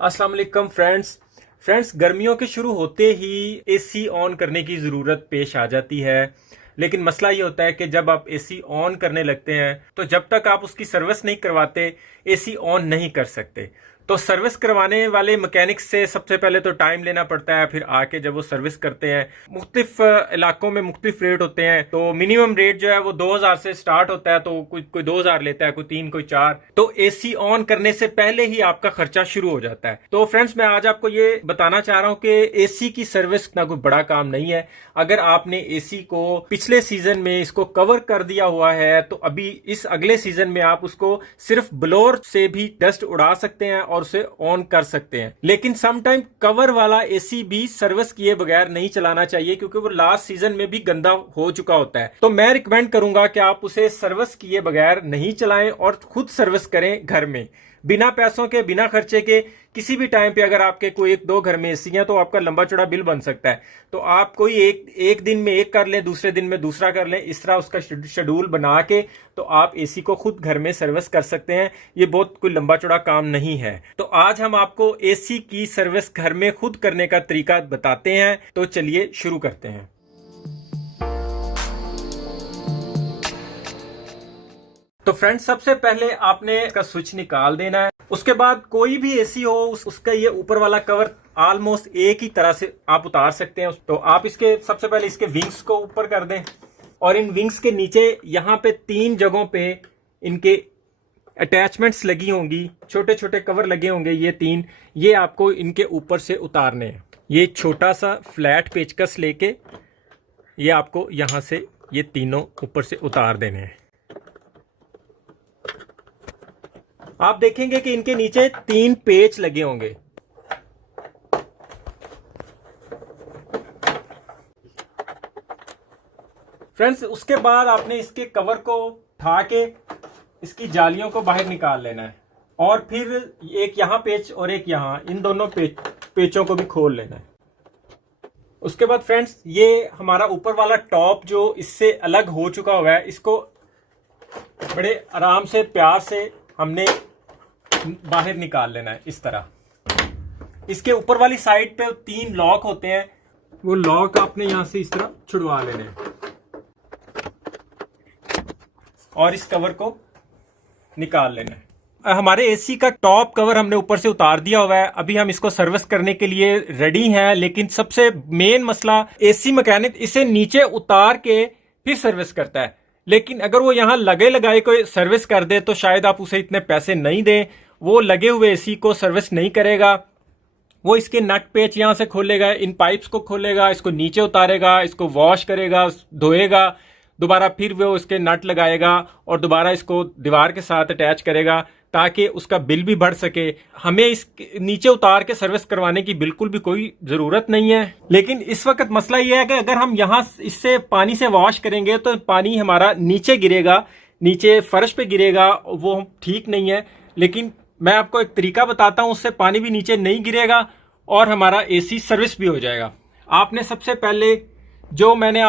अस्सलाम वालेकुम फ्रेंड्स, गर्मियों के शुरू होते ही एसी ऑन करने की ज़रूरत पेश आ जाती है। लेकिन मसला ये होता है कि जब आप एसी ऑन करने लगते हैं तो जब तक आप उसकी सर्विस नहीं करवाते एसी ऑन नहीं कर सकते। तो सर्विस करवाने वाले मैकेनिक से सबसे पहले तो टाइम लेना पड़ता है, फिर आके जब वो सर्विस करते हैं मुख्तलिफ इलाकों में मुख्तलिफ रेट होते हैं। तो मिनिमम रेट जो है वो 2000 से स्टार्ट होता है, तो कोई 2000 लेता है, कोई 3, कोई 4। तो एसी ऑन करने से पहले ही आपका खर्चा शुरू हो जाता है। तो फ्रेंड्स, मैं आज आपको ये बताना चाह रहा हूँ कि एसी की सर्विस ना कोई बड़ा काम नहीं है। अगर आपने एसी को पिछले सीजन में इसको कवर कर दिया हुआ है तो अभी इस अगले सीजन में आप उसको सिर्फ ब्लोअर से भी डस्ट उड़ा सकते हैं और उसे ऑन कर सकते हैं। लेकिन सम टाइम कवर वाला एसी भी सर्विस किए बगैर नहीं चलाना चाहिए, क्योंकि वो लास्ट सीजन में भी गंदा हो चुका होता है। तो मैं रिकमेंड करूंगा कि आप उसे सर्विस किए बगैर नहीं चलाएं और खुद सर्विस करें घर में, बिना पैसों के, बिना खर्चे के। किसी भी टाइम पे अगर आपके कोई 1-2 घर में एसी है तो आपका लंबा चौड़ा बिल बन सकता है। तो आप कोई एक दिन में एक कर लें, दूसरे दिन में दूसरा कर लें, इस तरह उसका शेड्यूल बना के तो आप एसी को खुद घर में सर्विस कर सकते हैं। ये बहुत कोई लंबा चौड़ा काम नहीं है। तो आज हम आपको एसी की सर्विस घर में खुद करने का तरीका बताते हैं। तो चलिए शुरू करते हैं। तो फ्रेंड्स, सबसे पहले आपने इसका स्विच निकाल देना है। उसके बाद कोई भी एसी हो उसका ये ऊपर वाला कवर ऑलमोस्ट एक ही तरह से आप उतार सकते हैं। तो आप इसके सबसे पहले इसके विंग्स को ऊपर कर दें और इन विंग्स के नीचे यहाँ पे 3 जगहों पे इनके अटैचमेंट्स लगी होंगी, छोटे छोटे कवर लगे होंगे। ये 3 ये आपको इनके ऊपर से उतारने हैं। ये छोटा सा फ्लैट पेचकस लेके ये आपको यहाँ से ये तीनों ऊपर से उतार देने हैं। आप देखेंगे कि इनके नीचे 3 पेच लगे होंगे। फ्रेंड्स, उसके बाद आपने इसके कवर को उठा के इसकी जालियों को बाहर निकाल लेना है और फिर एक यहाँ पेच और एक यहाँ, इन दोनों पेचों को भी खोल लेना है। उसके बाद फ्रेंड्स, ये हमारा ऊपर वाला टॉप जो इससे अलग हो चुका हुआ है, इसको बड़े आराम से प्यार से हमने बाहर निकाल लेना है इस तरह। इसके ऊपर वाली साइड पे 3 लॉक होते हैं, वो लॉक आपने यहां से इस तरह छुड़वा लेने हैं और इस कवर को निकाल लेना है। हमारे एसी का टॉप कवर हमने ऊपर से उतार दिया हुआ है। अभी हम इसको सर्विस करने के लिए रेडी हैं। लेकिन सबसे मेन मसला, एसी मैकेनिक इसे नीचे उतार के फिर सर्विस करता है। लेकिन अगर वो यहां लगे लगाए कोई सर्विस कर दे तो शायद आप उसे इतने पैसे नहीं दें। वो लगे हुए एसी को सर्विस नहीं करेगा। वो इसके नट पेच यहां से खोलेगा, इन पाइप्स को खोलेगा, इसको नीचे उतारेगा, इसको वॉश करेगा, धोएगा, दोबारा फिर वो इसके नट लगाएगा और दोबारा इसको दीवार के साथ अटैच करेगा ताकि उसका बिल भी बढ़ सके। हमें इस नीचे उतार के सर्विस करवाने की बिल्कुल भी कोई जरूरत नहीं है। लेकिन इस वक्त मसला यह है कि अगर हम यहाँ इससे पानी से वॉश करेंगे तो पानी हमारा नीचे गिरेगा, नीचे फर्श पे गिरेगा, वो ठीक नहीं है। लेकिन मैं आपको एक तरीका बताता हूं, उससे पानी भी नीचे नहीं गिरेगा और हमारा एसी सर्विस भी हो जाएगा। आपने सबसे पहले जो मैंने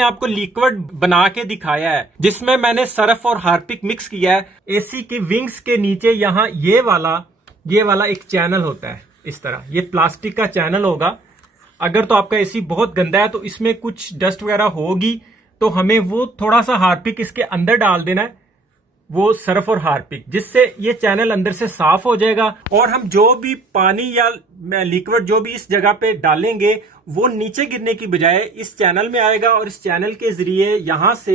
आपको लिक्विड बना के दिखाया है, जिसमें मैंने सर्फ और हार्पिक मिक्स किया है, एसी की विंग्स के नीचे यहाँ ये वाला एक चैनल होता है इस तरह। ये प्लास्टिक का चैनल होगा। अगर तो आपका एसी बहुत गंदा है तो इसमें कुछ डस्ट वगैरह होगी, तो हमें वो थोड़ा सा हार्पिक इसके अंदर डाल देना है, वो सर्फ और हार्पिक, जिससे ये चैनल अंदर से साफ हो जाएगा। और हम जो भी पानी या लिक्विड जो भी इस जगह पे डालेंगे वो नीचे गिरने की बजाय इस चैनल में आएगा और इस चैनल के जरिए यहां से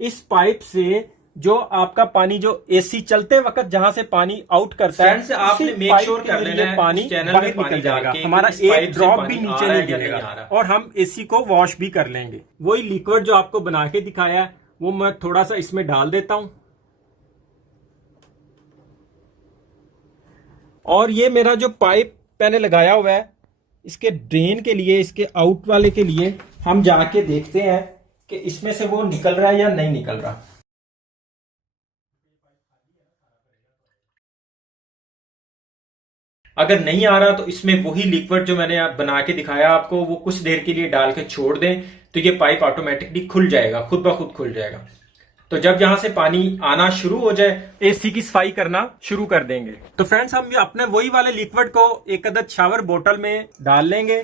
इस पाइप से जो आपका पानी, जो एसी चलते वक्त जहां से पानी आउट करता है, आपने मेक श्योर कर लेना है पानी बाहर निकल जाएगा। हमारा एक ड्रॉप भी नीचे नहीं गिरेगा और हम एसी को वॉश भी कर लेंगे। वही लिक्विड जो आपको बना के दिखाया है वो मैं थोड़ा सा इसमें डाल देता हूं। और ये मेरा जो पाइप मैंने लगाया हुआ है, इसके ड्रेन के लिए, इसके आउट वाले के लिए हम जाके देखते हैं कि इसमें से वो निकल रहा है या नहीं निकल रहा। अगर नहीं आ रहा तो इसमें वही लिक्विड जो मैंने बना के दिखाया आपको, वो कुछ देर के लिए डाल के छोड़ दें तो ये पाइप ऑटोमेटिकली खुल जाएगा, खुद ब खुद खुल जाएगा। तो जब यहां से पानी आना शुरू हो जाए एसी की सफाई करना शुरू कर देंगे। तो फ्रेंड्स हम अपने वही वाले लिक्विड को एक अदद शावर बोतल में डाल लेंगे।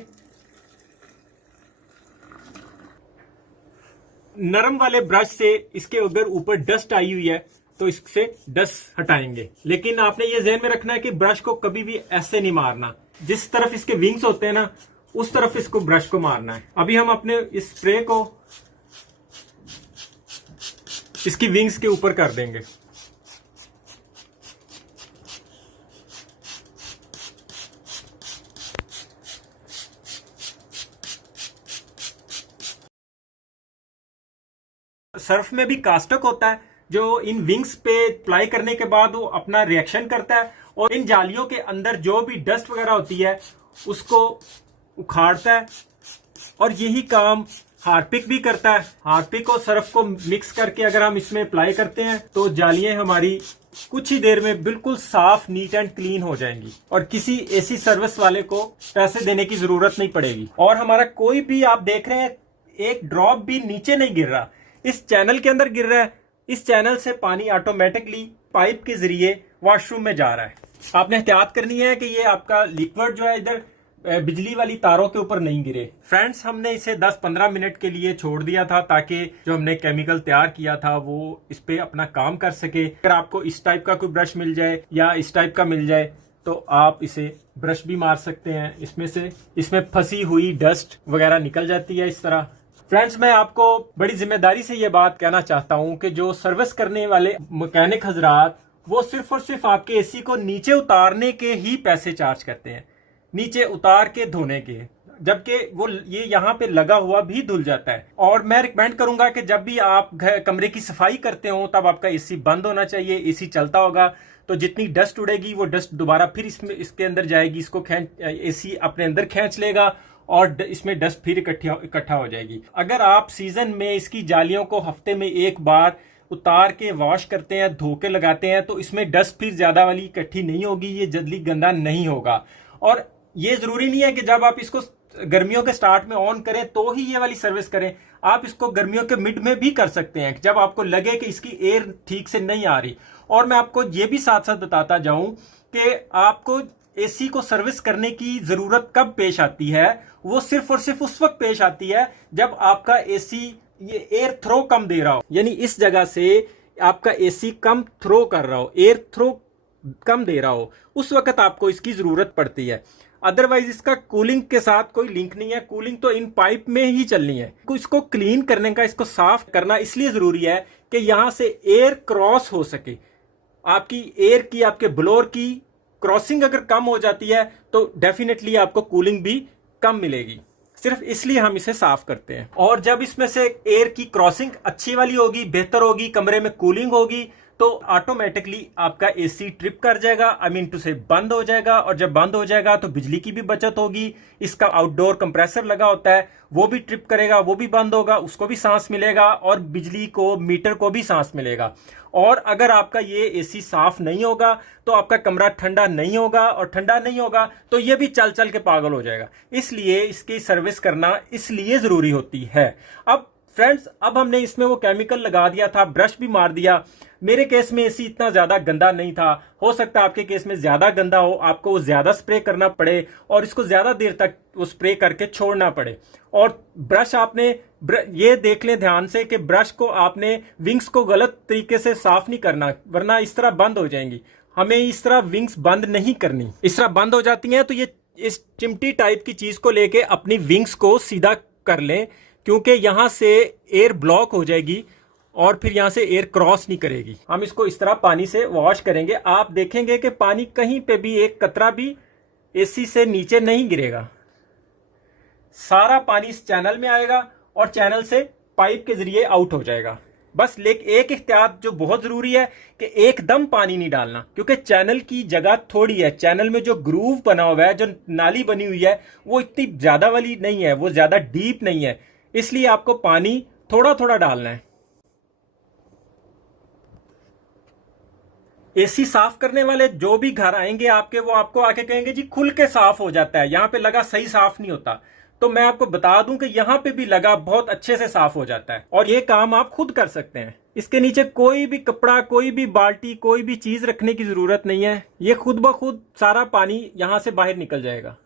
नरम वाले ब्रश से इसके अगर ऊपर डस्ट आई हुई है तो इससे डस्ट हटाएंगे, लेकिन आपने ये ध्यान में रखना है कि ब्रश को कभी भी ऐसे नहीं मारना, जिस तरफ इसके विंग्स होते हैं ना उस तरफ इसको ब्रश को मारना है। अभी हम अपने इस स्प्रे को इसकी विंग्स के ऊपर कर देंगे। सर्फ में भी कास्टक होता है जो इन विंग्स पे अप्लाई करने के बाद वो अपना रिएक्शन करता है और इन जालियों के अंदर जो भी डस्ट वगैरह होती है उसको उखाड़ता है, और यही काम हार्पिक भी करता है। हार्पिक और सर्फ को मिक्स करके अगर हम इसमें अप्लाई करते हैं तो जालियां हमारी कुछ ही देर में बिल्कुल साफ, नीट एंड क्लीन हो जाएंगी और किसी एसी सर्विस वाले को पैसे देने की जरूरत नहीं पड़ेगी। और हमारा कोई भी, आप देख रहे हैं, एक ड्रॉप भी नीचे नहीं गिर रहा, इस चैनल के अंदर गिर रहा है। इस चैनल से पानी ऑटोमेटिकली पाइप के जरिए वॉशरूम में जा रहा है। आपने एहतियात करनी है कि ये आपका लिक्विड जो है इधर बिजली वाली तारों के ऊपर नहीं गिरे। फ्रेंड्स हमने इसे 10-15 मिनट के लिए छोड़ दिया था ताकि जो हमने केमिकल तैयार किया था वो इस पे अपना काम कर सके। अगर आपको इस टाइप का कोई ब्रश मिल जाए या इस टाइप का मिल जाए तो आप इसे ब्रश भी मार सकते हैं, इसमें फंसी हुई डस्ट वगैरह निकल जाती है इस तरह। फ्रेंड्स मैं आपको बड़ी जिम्मेदारी से ये बात कहना चाहता हूं कि जो सर्विस करने वाले मैकेनिक हजरात वो सिर्फ और सिर्फ आपके एसी को नीचे उतारने के ही पैसे चार्ज करते हैं, नीचे उतार के धोने के, जबकि वो ये यहाँ पे लगा हुआ भी धुल जाता है। और मैं रिकमेंड करूंगा कि जब भी आप कमरे की सफाई करते हो तब आपका एसी बंद होना चाहिए। एसी चलता होगा तो जितनी डस्ट उड़ेगी वो डस्ट दोबारा फिर इसके अंदर जाएगी, इसको एसी अपने अंदर खींच लेगा और इसमें डस्ट फिर इकट्ठा हो जाएगी। अगर आप सीजन में इसकी जालियों को हफ्ते में एक बार उतार के वॉश करते हैं, धो के लगाते हैं, तो इसमें डस्ट फिर ज्यादा वाली इकट्ठी नहीं होगी, ये जल्दी गंदा नहीं होगा। और ये जरूरी नहीं है कि जब आप इसको गर्मियों के स्टार्ट में ऑन करें तो ही ये वाली सर्विस करें, आप इसको गर्मियों के मिड में भी कर सकते हैं जब आपको लगे कि इसकी एयर ठीक से नहीं आ रही। और मैं आपको ये भी साथ साथ बताता जाऊं कि आपको एसी को सर्विस करने की जरूरत कब पेश आती है। वो सिर्फ और सिर्फ उस वक्त पेश आती है जब आपका एसी ये एयर थ्रो कम दे रहा हो, यानी इस जगह से आपका एसी कम थ्रो कर रहा हो, एयर थ्रो कम दे रहा हो, उस वक्त आपको इसकी जरूरत पड़ती है। अदरवाइज इसका कूलिंग के साथ कोई लिंक नहीं है, कूलिंग तो इन पाइप में ही चलनी है। इसको क्लीन करने का, इसको साफ करना इसलिए जरूरी है कि यहां से एयर क्रॉस हो सके। आपकी एयर की, आपके ब्लोअर की क्रॉसिंग अगर कम हो जाती है तो डेफिनेटली आपको कूलिंग भी कम मिलेगी। सिर्फ इसलिए हम इसे साफ करते हैं। और जब इसमें से एयर की क्रॉसिंग अच्छी वाली होगी, बेहतर होगी, कमरे में कूलिंग होगी, तो ऑटोमेटिकली आपका एसी ट्रिप कर जाएगा, आई मीन टू से बंद हो जाएगा। और जब बंद हो जाएगा तो बिजली की भी बचत होगी। इसका आउटडोर कंप्रेसर लगा होता है वो भी ट्रिप करेगा, वो भी बंद होगा, उसको भी सांस मिलेगा और बिजली को, मीटर को भी सांस मिलेगा। और अगर आपका ये एसी साफ नहीं होगा तो आपका कमरा ठंडा नहीं होगा, और ठंडा नहीं होगा तो ये भी चल चल के पागल हो जाएगा। इसलिए इसकी सर्विस करना इसलिए जरूरी होती है। अब फ्रेंड्स, अब हमने इसमें वो केमिकल लगा दिया था, ब्रश भी मार दिया। मेरे केस में एसी इतना ज्यादा गंदा नहीं था, हो सकता है आपके केस में ज्यादा गंदा हो, आपको वो ज्यादा स्प्रे करना पड़े और इसको ज्यादा देर तक वो स्प्रे करके छोड़ना पड़े। और ब्रश आपने ये देख लें ध्यान से कि ब्रश को आपने विंग्स को गलत तरीके से साफ नहीं करना, वरना इस तरह बंद हो जाएंगी। हमें इस तरह विंग्स बंद नहीं करनी, इस तरह बंद हो जाती हैं तो ये इस चिमटी टाइप की चीज को लेके अपनी विंग्स को सीधा कर लें, क्योंकि यहां से एयर ब्लॉक हो जाएगी और फिर यहां से एयर क्रॉस नहीं करेगी। हम इसको इस तरह पानी से वॉश करेंगे। आप देखेंगे कि पानी कहीं पे भी एक कतरा भी एसी से नीचे नहीं गिरेगा, सारा पानी इस चैनल में आएगा और चैनल से पाइप के जरिए आउट हो जाएगा। बस लेकिन एक एहतियात जो बहुत जरूरी है कि एकदम पानी नहीं डालना, क्योंकि चैनल की जगह थोड़ी है। चैनल में जो ग्रूव बना हुआ है, जो नाली बनी हुई है, वो इतनी ज्यादा वाली नहीं है, वो ज्यादा डीप नहीं है, इसलिए आपको पानी थोड़ा थोड़ा डालना है। एसी साफ करने वाले जो भी घर आएंगे आपके, वो आपको आके कहेंगे जी खुल के साफ हो जाता है, यहां पे लगा सही साफ नहीं होता। तो मैं आपको बता दूं कि यहाँ पे भी लगा बहुत अच्छे से साफ हो जाता है और ये काम आप खुद कर सकते हैं। इसके नीचे कोई भी कपड़ा, कोई भी बाल्टी, कोई भी चीज रखने की जरूरत नहीं है। ये खुद ब खुद सारा पानी यहां से बाहर निकल जाएगा।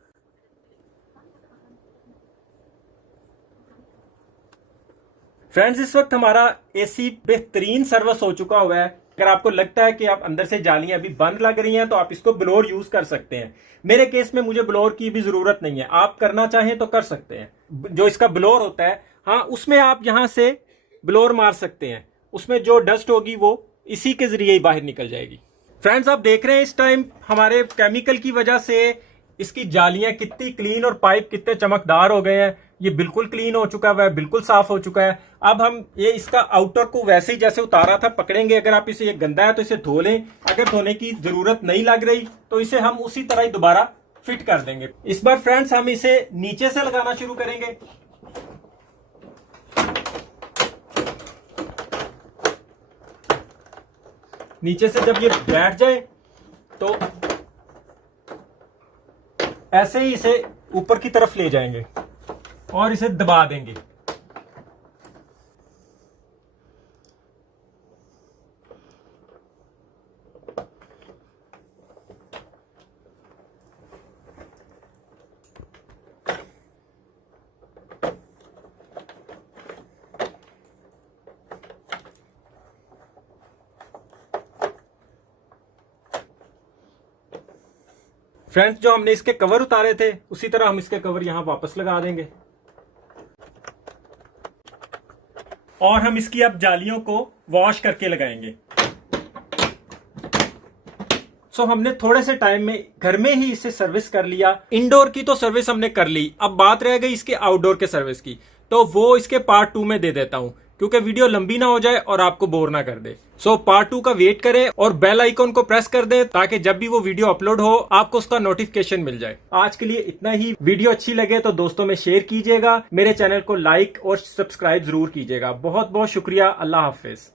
फ्रेंड्स, इस वक्त हमारा एसी बेहतरीन सर्विस हो चुका हुआ है। अगर आपको लगता है कि आप अंदर से जालियां अभी बंद लग रही हैं तो आप इसको ब्लोअर यूज कर सकते हैं। मेरे केस में मुझे ब्लोअर की भी जरूरत नहीं है, आप करना चाहें तो कर सकते हैं। जो इसका ब्लोअर होता है, हाँ, उसमें आप यहां से ब्लोअर मार सकते हैं, उसमें जो डस्ट होगी वो इसी के जरिए ही बाहर निकल जाएगी। फ्रेंड्स, आप देख रहे हैं इस टाइम हमारे केमिकल की वजह से इसकी जालियां कितनी क्लीन और पाइप कितने चमकदार हो गए हैं। ये बिल्कुल क्लीन हो चुका है, बिल्कुल साफ हो चुका है। अब हम ये इसका आउटर को वैसे ही जैसे उतारा था पकड़ेंगे। अगर आप इसे, ये गंदा है तो इसे धो लें। अगर धोने की जरूरत नहीं लग रही तो इसे हम उसी तरह ही दोबारा फिट कर देंगे। इस बार फ्रेंड्स हम इसे नीचे से लगाना शुरू करेंगे। नीचे से जब ये बैठ जाए तो ऐसे ही इसे ऊपर की तरफ ले जाएंगे और इसे दबा देंगे। फ्रेंड्स, जो हमने इसके कवर उतारे थे उसी तरह हम इसके कवर यहां वापस लगा देंगे और हम इसकी अब जालियों को वॉश करके लगाएंगे। हमने थोड़े से टाइम में घर में ही इसे सर्विस कर लिया। इंडोर की तो सर्विस हमने कर ली, अब बात रह गई इसके आउटडोर के सर्विस की, तो वो इसके पार्ट 2 में दे देता हूं क्योंकि वीडियो लंबी ना हो जाए और आपको बोर ना कर दे। पार्ट 2 का वेट करें और बेल आइकॉन को प्रेस कर दें ताकि जब भी वो वीडियो अपलोड हो आपको उसका नोटिफिकेशन मिल जाए। आज के लिए इतना ही। वीडियो अच्छी लगे तो दोस्तों में शेयर कीजिएगा, मेरे चैनल को लाइक और सब्सक्राइब जरूर कीजिएगा। बहुत बहुत शुक्रिया। अल्लाह हाफिज।